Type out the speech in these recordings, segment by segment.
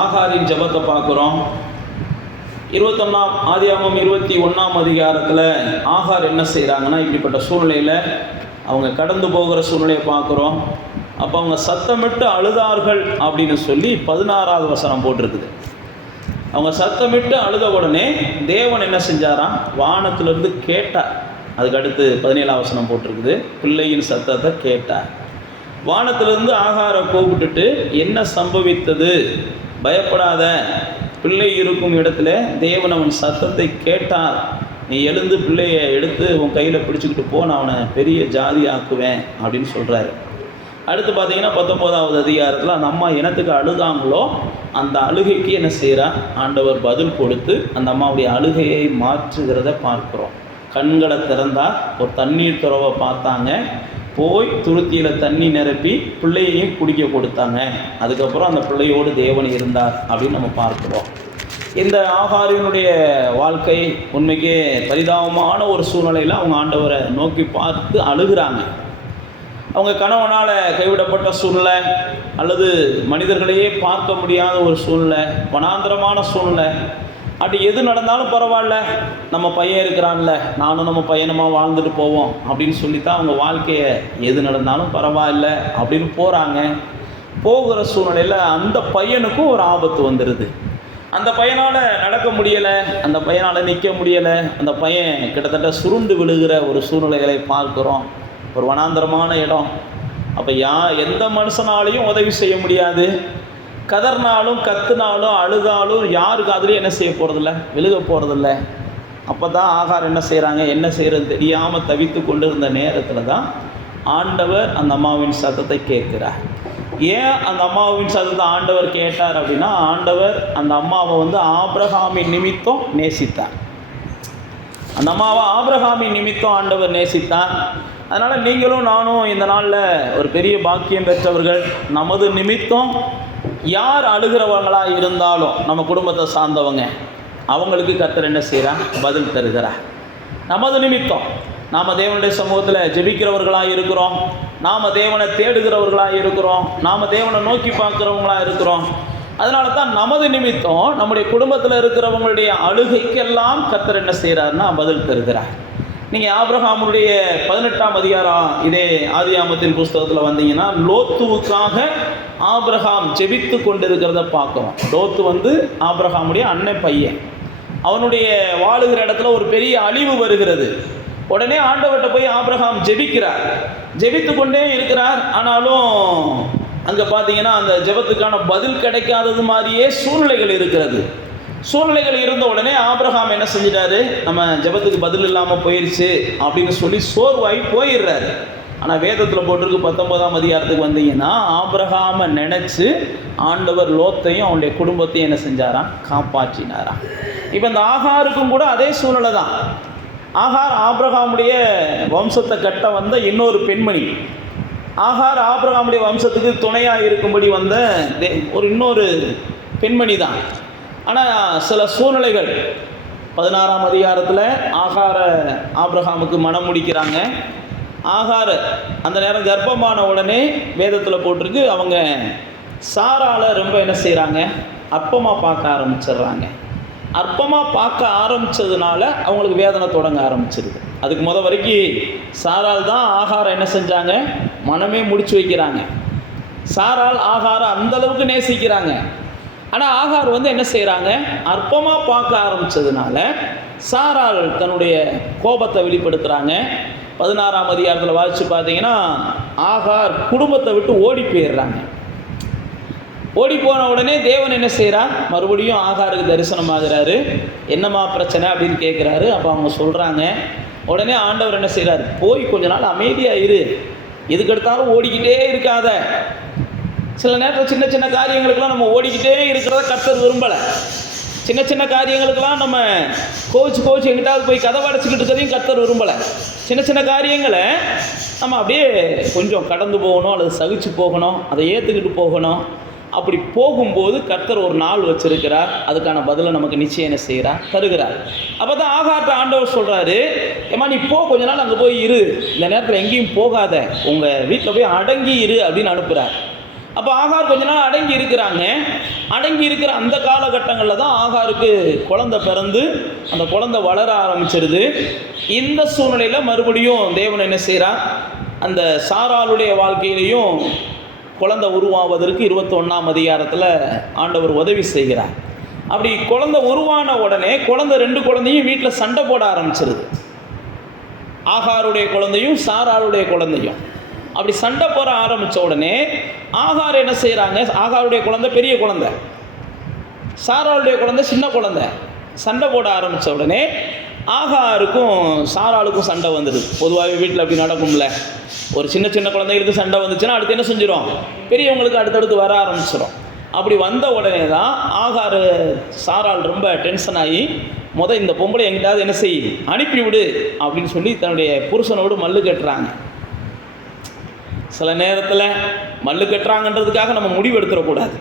ஆகாரின் ஜெபத்தை பார்க்குறோம். 21 அதிகாரத்தில் ஆகார் என்ன செய்கிறாங்கன்னா, இப்படிப்பட்ட சூழ்நிலையில் அவங்க கடந்து போகிற சூழ்நிலையை பார்க்குறோம். அப்போ அவங்க சத்தமிட்டு அழுதார்கள் அப்படின்னு சொல்லி 16வது வசனம் போட்டிருக்குது. அவங்க சத்தமிட்டு அழுத உடனே தேவன் என்ன செஞ்சாராம், வானத்திலிருந்து கேட்டார். அதுக்கு அடுத்து 17வது வசனம் போட்டிருக்குது, பிள்ளையின் சத்தத்தை கேட்டார். வானத்திலிருந்து ஆகாரை கூப்பிட்டுட்டு என்ன சம்பவித்தது, பயப்படாத, பிள்ளை இருக்கும் இடத்துல தேவன் அவன் சத்தத்தை கேட்டார், நீ எழுந்து பிள்ளையை எடுத்து உன் கையில் பிடிச்சிக்கிட்டு போ, நான் அவனை பெரிய ஜாதி ஆக்குவேன் அப்படின்னு சொல்கிறாரு. அடுத்து பார்த்தீங்கன்னா 19வது அதிகாரத்தில் அந்த அம்மா இனத்துக்கு அழுதாங்களோ அந்த அழுகைக்கு என்ன செய்கிறா, ஆண்டவர் பதில் கொடுத்து அந்த அம்மாவுடைய அழுகையை மாற்றுகிறத பார்க்குறோம். கண்களை திறந்தா ஒரு தண்ணீர் துறவை பார்த்தாங்க, போய் துருத்தியில் தண்ணி நிரப்பி பிள்ளையையும் குடிக்க கொடுத்தாங்க. அதுக்கப்புறம் அந்த பிள்ளையோடு தேவன் இருந்தார் அப்படின்னு நம்ம பார்க்குறோம். இந்த ஆகாரினுடைய வாழ்க்கை உண்மைக்கே பரிதாபமான ஒரு சூழ்நிலையில் அவங்க ஆண்டவரை நோக்கி பார்த்து அழுகிறாங்க. அவங்க கணவனால் கைவிடப்பட்ட சூழ்நிலை, அல்லது மனிதர்களையே பார்க்க முடியாத ஒரு சூழ்நிலை, வனாந்திரமான சூழ்நிலை. அப்படி எது நடந்தாலும் பரவாயில்ல, நம்ம பையன் இருக்கிறான்ல, நானும் நம்ம பையனமாக வாழ்ந்துட்டு போவோம் அப்படின்னு சொல்லித்தான் அவங்க வாழ்க்கையை எது நடந்தாலும் பரவாயில்ல அப்படின்னு போகிறாங்க. போகிற சூழ்நிலையில் அந்த பையனுக்கும் ஒரு ஆபத்து வந்துடுது. அந்த பையனால் நடக்க முடியலை, அந்த பையனால் நிற்க முடியலை, அந்த பையன் கிட்டத்தட்ட சுருண்டு விழுகிற ஒரு சூழ்நிலைகளை பார்க்குறோம். ஒரு வனாந்தரமான இடம். அப்போ எந்த மனுஷனாலையும் உதவி செய்ய முடியாது. கதர்னாலும் கத்துனாலும் அழுதாலும் யாருக்கு அதுலேயும் என்ன செய்ய போகிறதில்ல, விழுக போகிறதில்ல. அப்போ தான் ஆகார் என்ன செய்கிறாங்க, என்ன செய்கிறது தெரியாமல் தவித்து கொண்டு இருந்த நேரத்தில் தான் ஆண்டவர் அந்த அம்மாவின் சத்தத்தை கேட்கிறார். ஏன் அந்த அம்மாவின் சத்தத்தை ஆண்டவர் கேட்டார் அப்படின்னா, ஆண்டவர் அந்த அம்மாவை ஆபிரகாமின் நிமித்தம் நேசித்தார். அந்த அம்மாவை ஆபிரகாமின் நிமித்தம் ஆண்டவர் நேசித்தார். அதனால் நீங்களும் நானும் இந்த நாளில் ஒரு பெரிய பாக்கியம் பெற்றவர்கள். நமது நிமித்தம் யார் அழுகிறவங்களாக இருந்தாலும் நம்ம குடும்பத்தை சார்ந்தவங்க, அவங்களுக்கு கர்த்தர் என்ன செய்கிறார், பதில் தருகிறார். நமது நிமித்தம் நாம் தேவனுடைய சமூகத்தில் ஜெபிக்கிறவர்களாக இருக்கிறோம், நாம் தேவனை தேடுகிறவர்களாக இருக்கிறோம், நாம் தேவனை நோக்கி பார்க்குறவங்களாக இருக்கிறோம். அதனால தான் நமது நிமித்தம் நம்முடைய குடும்பத்தில் இருக்கிறவங்களுடைய அழுகைக்கெல்லாம் கர்த்தர் என்ன செய்கிறார்னா பதில் தருகிறார். நீங்கள் ஆபிரகாமுடைய 18ஆம் அதிகாரம் இதே ஆதியாகமத்தின் புஸ்தகத்தில் வந்தீங்கன்னா, லோத்துவுக்காக ஆபிரகாம் ஜெபித்து கொண்டிருக்கிறத பார்க்குறோம். லோத்து ஆபிரகாமுடைய அண்ணன் பையன். அவனுடைய வாழுகிற இடத்துல ஒரு பெரிய அழிவு வருகிறது. உடனே ஆண்டவர்கிட்ட போய் ஆபிரகாம் ஜெபிக்கிறார், ஜெபித்து கொண்டே இருக்கிறார். ஆனாலும் அங்கே பார்த்தீங்கன்னா அந்த ஜெபத்துக்கான பதில் கிடைக்காதது மாதிரியே சூழ்நிலைகள் இருக்கிறது. சூழ்நிலைகள் இருந்த உடனே ஆபிரகாம் என்ன செஞ்சிட்டாரு, நம்ம ஜெபத்துக்கு பதில் இல்லாமல் போயிடுச்சு அப்படின்னு சொல்லி சோர்வாகி போயிடுறாரு. ஆனால் வேதத்தில் போட்டிருக்கு 19ஆம் அதிகாரத்துக்கு வந்தீங்கன்னா, ஆபிரகாமை நினச்சி ஆண்டவர் லோத்தையும் அவனுடைய குடும்பத்தையும் என்ன செஞ்சாராம், காப்பாற்றினாராம். இப்போ இந்த ஆகாருக்கும் கூட அதே சூழ்நிலை தான். ஆகார் ஆபிரகாமுடைய வம்சத்தை கட்ட வந்த இன்னொரு பெண்மணி. ஆகார் ஆபிரகாமுடைய வம்சத்துக்கு துணையாக இருக்கும்படி வந்த இன்னொரு பெண்மணி தான். ஆனால் சில சூழ்நிலைகள் 16ஆம் அதிகாரத்தில் ஆபிரகாமுக்கு மனம் முடிக்கிறாங்க. ஆகார் அந்த நேரம் கர்ப்பமான உடனே வேதத்தில் போட்டிருக்கு, அவங்க சாரால ரொம்ப என்ன செய்கிறாங்க, அற்பமாக பார்க்க ஆரம்பிச்சிடுறாங்க. அற்பமாக பார்க்க ஆரம்பித்ததுனால அவங்களுக்கு வேதனை தொடங்க ஆரம்பிச்சிருது. அதுக்கு வரைக்கும் சாரால் தான் ஆகாரை என்ன செஞ்சாங்க, மனமே முடிச்சு வைக்கிறாங்க. சாரால் ஆகாரை அந்தளவுக்கு நேசிக்கிறாங்க. ஆனால் ஆகார் என்ன செய்கிறாங்க, அற்பமாக பார்க்க ஆரம்பித்ததுனால சாரால் தன்னுடைய கோபத்தை வெளிப்படுத்துகிறாங்க. 16ஆம் அதிகாரத்தில் வாசித்து பார்த்தீங்கன்னா, ஆகார் குடும்பத்தை விட்டு ஓடி போயிடுறாங்க. ஓடி போன உடனே தேவன் என்ன செய்கிறார், மறுபடியும் ஆகாருக்கு தரிசனமாகிறாரு. என்னம்மா பிரச்சனை அப்படின்னு கேட்குறாரு. அப்போ அவங்க சொல்கிறாங்க. உடனே ஆண்டவர் என்ன செய்கிறார், போய் கொஞ்ச நாள் அமைதியாக இரு, எதுக்கெடுத்தாலும் ஓடிக்கிட்டே இருக்காத. சில நேரத்தில் சின்ன சின்ன காரியங்களுக்கெல்லாம் நம்ம ஓடிக்கிட்டே இருக்கிறத கர்த்தர் விரும்பலை. சின்ன சின்ன காரியங்களுக்கெல்லாம் நம்ம கோச்சு எங்கிட்டாவது போய் கதை அடைச்சிக்கிட்டு இருக்கிறதையும் கர்த்தர் விரும்பலை. சின்ன சின்ன காரியங்களை நம்ம அப்படியே கொஞ்சம் கடந்து போகணும், அல்லது சகிச்சு போகணும், அதை ஏற்றுக்கிட்டு போகணும். அப்படி போகும்போது கர்த்தர் ஒரு நாள் வச்சிருக்கிறார், அதுக்கான பதிலை நமக்கு நிச்சயம் என்ன செய்கிறார், தருகிறார். அப்போ தான் ஆகார்ட்ட ஆண்டவர் சொல்கிறாரு, ஏம்மா நீ போ, கொஞ்ச நாள் அங்கே போய் இரு, இந்த நேரத்தில் எங்கேயும் போகாத, உங்கள் வீட்டில் போய் அடங்கி இரு அப்படின்னு அனுப்புகிறார். அப்போ ஆகார் கொஞ்ச நாள் அடங்கி இருக்கிறாங்க. அடங்கி இருக்கிற அந்த காலகட்டங்களில் தான் ஆகாருக்கு குழந்தை பிறந்து அந்த குழந்தை வளர ஆரம்பிச்சிருது. இந்த சூழ்நிலையில் மறுபடியும் தேவன் என்ன செய்கிறார், அந்த சாராளுடைய வாழ்க்கையிலையும் குழந்தை உருவாவதற்கு 21ஆம் அதிகாரத்தில் ஆண்டவர் உதவி செய்கிறார். அப்படி குழந்தை உருவான உடனே குழந்தை 2 குழந்தையும் வீட்டில் சண்டை போட ஆரம்பிச்சிருது. ஆகாருடைய குழந்தையும் சாராளுடைய குழந்தையும் அப்படி சண்டை போட ஆரம்பித்த உடனே ஆகார் என்ன செய்கிறாங்க, ஆகாருடைய குழந்தை பெரிய குழந்தை, சாராளுடைய குழந்தை சின்ன குழந்தை, சண்டை போட ஆரம்பித்த உடனே ஆகாருக்கும் சாராளுக்கும் சண்டை வந்துடுது. பொதுவாகவே வீட்டில் அப்படி நடக்கும்ல, ஒரு சின்ன சின்ன குழந்தைகளுக்கு சண்டை வந்துச்சுன்னா அடுத்து என்ன செஞ்சிடும், பெரியவங்களுக்கு அடுத்தடுத்து வர ஆரம்பிச்சிடும். அப்படி வந்த உடனே தான் ஆகார் சாராள் ரொம்ப டென்ஷன் ஆகி இந்த பொம்பளை எங்கிட்டாவது என்ன செய், அனுப்பிவிடு அப்படின்னு சொல்லி தன்னுடைய புருஷனோடு மல்லு கட்டுறாங்க. சில நேரத்தில் மல்லு கட்டுறாங்கன்றதுக்காக நம்ம முடிவு எடுத்துடக்கூடாது.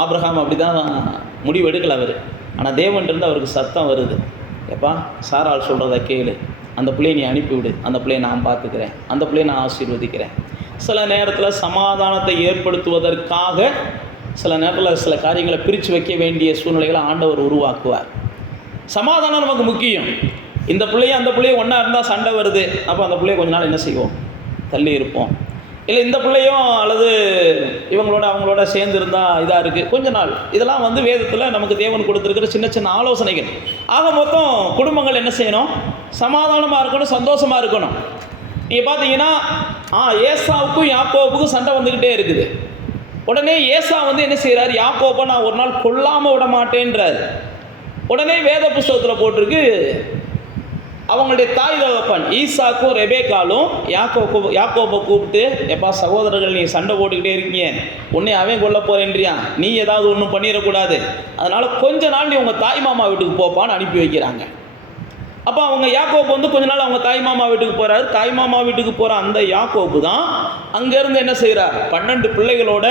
ஆபிரகாம் அப்படி தான் முடிவு எடுக்கலை அவர். ஆனால் தேவன்கிட்ட அவருக்கு சத்தம் வருது, எப்பா சாராள் சொல்கிறத கேளு, அந்த பிள்ளையை நீ அனுப்பிவிடு, அந்த பிள்ளையை நான் பார்த்துக்கிறேன், அந்த பிள்ளையை நான் ஆசீர்வதிக்கிறேன். சில நேரத்தில் சமாதானத்தை ஏற்படுத்துவதற்காக சில நேரத்தில் சில காரியங்களை பிரித்து வைக்க வேண்டிய சூழ்நிலைகளை ஆண்டவர் உருவாக்குவார். சமாதானம் நமக்கு முக்கியம். இந்த பிள்ளையும் அந்த பிள்ளையும் ஒன்றா இருந்தால் சண்டை வருது, அப்போ அந்த பிள்ளைய கொஞ்ச நாள் என்ன செய்வோம், தள்ளி இருப்போம். இல்லை இந்த பிள்ளையும் அல்லது இவங்களோட அவங்களோட சேர்ந்து இருந்தால் இதாக இருக்குது கொஞ்ச நாள். இதெல்லாம் வேதத்தில் நமக்கு தேவன் கொடுத்துருக்கிற சின்ன சின்ன ஆலோசனைகள். ஆக மொத்தம் குடும்பங்கள் என்ன செய்யணும், சமாதானமாக இருக்கணும், சந்தோஷமாக இருக்கணும். நீங்கள் பார்த்தீங்கன்னா ஏசாவுக்கும் யாக்கோவுக்கும் சண்டை வந்துக்கிட்டே இருக்குது. உடனே ஏசா என்ன செய்கிறார், யாக்கோப்பை நான் ஒரு நாள் கொல்லாமல் விட மாட்டேன்றார். உடனே வேத புஸ்தகத்தில் போட்டிருக்கு, அவங்களுடைய தாய் தகப்பன் ஈசாக்கும் ரெபேக்காலும் யாக்கோப்பை கூப்பிட்டு, எப்பா சகோதரர்கள் நீ சண்டை போட்டுக்கிட்டே இருக்கீங்க, உன்னை அவன் கொல்ல போகிறேன்றியா, நீ ஏதாவது ஒன்றும் பண்ணிடக்கூடாது, அதனால் கொஞ்ச நாள் நீ உங்கள் தாய் மாமா வீட்டுக்கு போப்பான்னு அனுப்பி வைக்கிறாங்க. அப்போ அவங்க யாக்கோப்பு கொஞ்ச நாள் அவங்க தாய் மாமா வீட்டுக்கு போகிறாரு. தாய் மாமா வீட்டுக்கு போகிற அந்த யாக்கோப்பு தான் அங்கேருந்து என்ன செய்கிறார், 12 பிள்ளைகளோட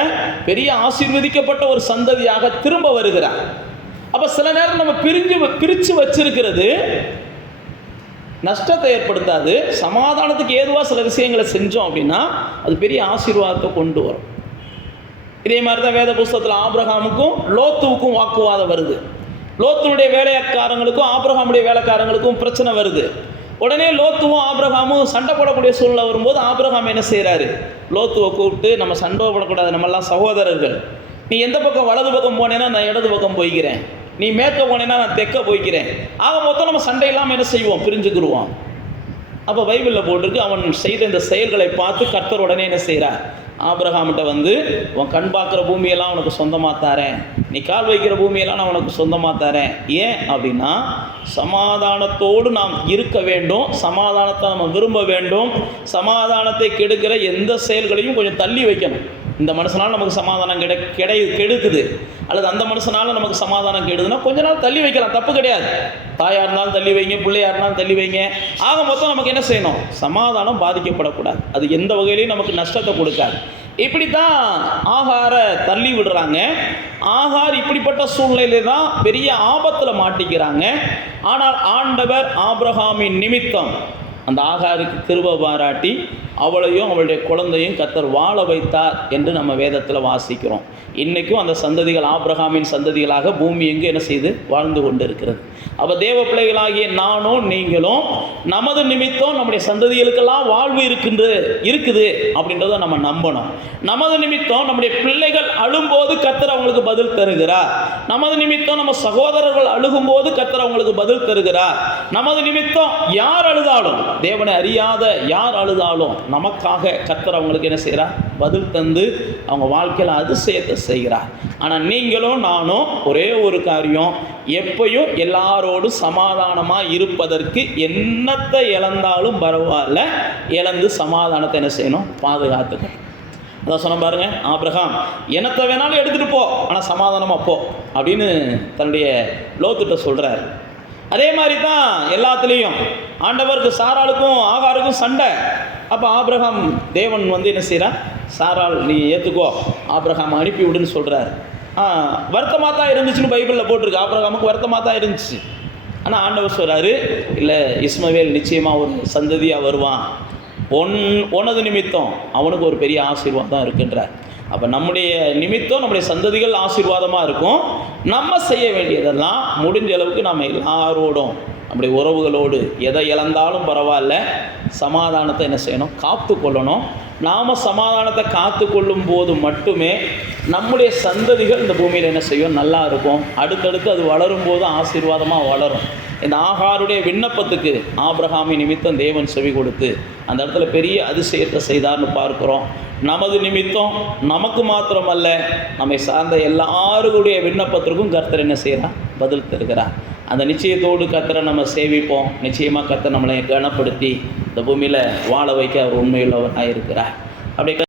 பெரிய ஆசீர்வதிக்கப்பட்ட ஒரு சந்ததியாக திரும்ப வருகிறார். அப்போ சில நேரம் நம்ம பிரித்து வச்சிருக்கிறது நஷ்டத்தை ஏற்படுத்தாது. சமாதானத்துக்கு ஏதுவாக சில விஷயங்களை செஞ்சோம் அப்படின்னா அது பெரிய ஆசீர்வாதத்தை கொண்டு வரும். இதே மாதிரி தான் வேத புஸ்தகத்தில் ஆபிரகாமுக்கும் லோத்துவுக்கும் வாக்குவாதம் வருது. லோத்துடைய வேலைக்காரங்களுக்கும் ஆபிரகாமுடைய வேலைக்காரங்களுக்கும் பிரச்சனை வருது. உடனே லோத்துவும் ஆபிரகாமும் சண்டை போடக்கூடிய சூழ்நிலை வரும்போது ஆபிரகாம் என்ன செய்கிறாரு, லோத்துவை கூப்பிட்டு, நம்ம சண்டை போடக்கூடாது, நம்மெல்லாம் சகோதரர்கள், நீ எந்த பக்கம் வலது பக்கம் போனேன்னா நான் இடது பக்கம் போய்க்கிறேன், நீ மேற்க போனேன்னா நான் தெற்க போய்க்கிறேன், ஆக மொத்தம் நம்ம சண்டை இல்லாமல் என்ன செய்வோம், பிரிஞ்சுக்கிடுவோம். அப்போ பைபிளில் போட்டிருக்கு, அவன் செய்த இந்த செயல்களை பார்த்து கர்த்தர் உடனே என்ன செய்கிறார், ஆபிரகாம்கிட்ட உன் கண் பார்க்குற பூமியெல்லாம் உனக்கு சொந்தமாக தரேன், நீ கால் வைக்கிற பூமியெல்லாம் நான் உனக்கு சொந்தமாக தரேன். ஏன் அப்படின்னா சமாதானத்தோடு நாம் இருக்க வேண்டும், சமாதானத்தை நம்ம விரும்ப வேண்டும், சமாதானத்தை கெடுக்கிற எந்த செயல்களையும் கொஞ்சம் தள்ளி வைக்கணும். இந்த மனுஷனால் நமக்கு சமாதானம் கெடுக்குது அல்லது அந்த மனுஷனால் நமக்கு சமாதானம் கெடுதுன்னா கொஞ்ச நாள் தள்ளி வைக்கலாம், தப்பு கிடையாது. தாயாக இருந்தாலும் தள்ளி வைங்க, பிள்ளையாக இருந்தாலும் தள்ளி வைங்க. ஆக மொத்தம் நமக்கு என்ன செய்யணும், சமாதானம் பாதிக்கப்படக்கூடாது, அது எந்த வகையிலையும் நமக்கு நஷ்டத்தை கொடுக்காது. இப்படி தான் ஆகாரை தள்ளி விடுறாங்க. ஆகார் இப்படிப்பட்ட சூழ்நிலையில தான் பெரிய ஆபத்தில் மாட்டிக்கிறாங்க. ஆனால் ஆண்டவர் ஆபிரகாமின் நிமித்தம் அந்த ஆகாருக்கு கிருபை பாராட்டி அவளையும் அவளுடைய குழந்தையும் கர்த்தர் வாழ வைத்தார் என்று நம்ம வேதத்தில் வாசிக்கிறோம். இன்றைக்கும் அந்த சந்ததிகள் ஆபிரகாமின் சந்ததிகளாக பூமி எங்கு என்ன செய்து வாழ்ந்து கொண்டு இருக்கிறது. அப்போ தேவ பிள்ளைகளாகிய நானும் நீங்களும் நமது நிமித்தம் நம்முடைய சந்ததிகளுக்கெல்லாம் வாழ்வு இருக்குது அப்படின்றத நம்ம நம்பணும். நமது நிமித்தம் நம்முடைய பிள்ளைகள் அழும்போது கர்த்தர் அவங்களுக்கு பதில் தருகிறார். நமது நிமித்தம் நம்ம சகோதரர்கள் அழுகும்போது கர்த்தர் அவங்களுக்கு பதில் தருகிறார். நமது நிமித்தம் யார் அழுதாலும், தேவனை அறியாத யார் அழுதாலும் நமக்காக கர்த்தர் அவங்களுக்கு என்ன செய்கிறார், பதில் தந்து அவங்க வாழ்க்கையில் அதிசயத்தை செய்கிறார். ஆனால் நீங்களும் நானும் ஒரே ஒரு காரியம், எப்பையும் எல்லாரோடும் சமாதானமாக இருப்பதற்கு என்னத்தை இழந்தாலும் பரவாயில்ல, இழந்து சமாதானத்தை என்ன செய்யணும், பாதுகாத்துக்கணும். அதான் சொன்ன பாருங்க, ஆபிரகாம் என்னத்தை வேணாலும் எடுத்துகிட்டு போ, ஆனால் சமாதானமாக போ அப்படின்னு தன்னுடைய லோத்துட்ட சொல்கிறார். அதே மாதிரி தான் எல்லாத்துலேயும் ஆண்டவருக்கு சாராளுக்கும் ஆகாருக்கும் சண்டை. அப்போ ஆபிரகாம் தேவன் என்ன செய்கிறார், சாராள் நீ ஏற்றுக்கோ, ஆபிரகாம் அனுப்பி விடுன்னு சொல்கிறார். வருத்தமாக தான் இருந்துச்சுன்னு பைபிளில் போட்டிருக்கு, ஆபிரகாமுக்கு வருத்தமாக தான் இருந்துச்சு. ஆனால் ஆண்டவர் சொல்கிறாரு, இல்லை இஸ்மவேல் நிச்சயமாக ஒரு சந்ததியாக வருவான், உனது நிமித்தம் அவனுக்கு ஒரு பெரிய ஆசீர்வாதம் இருக்குன்றார். அப்போ நம்முடைய நிமித்தம் நம்முடைய சந்ததிகள் ஆசீர்வாதமாக இருக்கும். நம்ம செய்ய வேண்டியதெல்லாம் முடிஞ்ச அளவுக்கு நம்ம எல்லாரோடும் நம்முடைய உறவுகளோடு எதை இழந்தாலும் பரவாயில்ல, சமாதானத்தை என்ன செய்யணும், காத்து கொள்ளணும். நாம் சமாதானத்தை காத்து கொள்ளும் போது மட்டுமே நம்முடைய சந்ததிகள் இந்த பூமியில் என்ன செய்யும், நல்லா இருக்கும். அடுத்தடுத்து அது வளரும் போது ஆசீர்வாதமாக வளரும். இந்த ஆகாருடைய விண்ணப்பத்துக்கு ஆபிரகாமின் நிமித்தம் தேவன் செவி கொடுத்து அந்த இடத்துல பெரிய அதிசயத்தை செய்தார்னு பார்க்குறோம். நமது நிமித்தம் நமக்கு மாத்திரமல்ல, நம்மை சார்ந்த எல்லாருடைய விண்ணப்பத்திற்கும் கர்த்தர் என்ன செய்கிறார், பதில் தருகிறார். அந்த நிச்சயத்தோடு கர்த்தரை நம்ம சேவிப்போம். நிச்சயமாக கர்த்தர் நம்மளை கனப்படுத்தி இந்த பூமியில் வாழ வைக்க அவர் உண்மையுள்ளவராக இருக்கிறார். அப்படியே